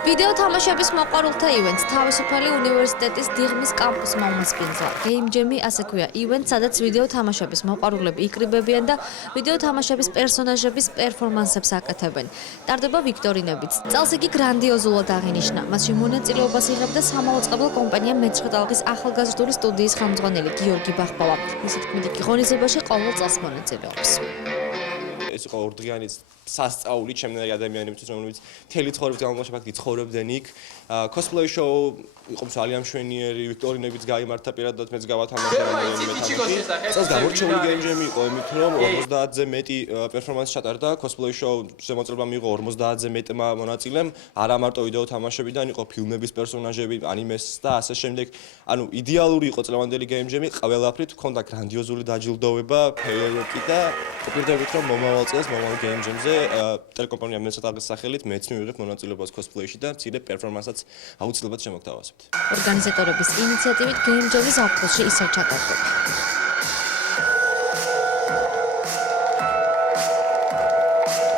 ვიდეო თამაშების მოყვარულთა ივენტს თავისუფალი უნივერსიტეტის დიღმის კამპუსმა უმასპინძლა. Game Jam-ი ასე ქვია ივენტს, სადაც ვიდეო თამაშების მოყვარულები იკრიბებიან და ვიდეო თამაშების პერსონაჟების პერფორმანსებს აკეთებენ. ტარდება ვიქტორინებიც. წელს იგი გრანდიოზულად აღინიშნა. მასში მონაწილეობას იღებდა სამაუწყებლო კომპანია მეცხრე ტალღის ახალგაზრდული სტუდიის ხელმძღვანელი გიორგი ბახბავა. მისი თქმით, იგი ღონისძიებაში ყოველ წელს მონაწილეობს. ეს იყო ორდღიანი სასწაული ჩემნაირი ადამიანებისთვის, რომლებიც მთელი ცხოვრების განმავლობაში ფაქტი ცხოვრობდნენ იქ. Cosplay show იყო ძალიან მშვენიერი, ვიქტორინებიც გაიმართა პირადად მეც გავათამაშე რამდენიმე თამაში. წელს გამორჩეული Game Jam იყო იმით, რომ 50-ზე მეტი პერფორმანსი ჩატარდა. Cosplay show შემოწმება მიიღო 50-ზე მეტმა მონაწილემ, არა მარტო ვიდეო თამაშებიდან, იყო ფილმების პერსონაჟები, ანიმეს და ასე შემდეგ. ანუ იდეალური იყო წლევანდელი Game Jam-ი, ყველაფრით ჰქონდა გრანდიოზული დაჯილდოვება, ფეიერვერკი და ვფიქრობთ, რომ მომავალ წელს მომავალ Game Jam-ზე ტელეკომპანია მეცხრე ტალღის სახელით მეც მივიღებ მონაწილეობას cosplay-ში და მცირე პერფორმანსსაც აუცილებლად შემოგთავაზებთ. ორგანიზატორების ინიციატივით Game Jam-ი ზაფხულში ისევ ჩატარდება.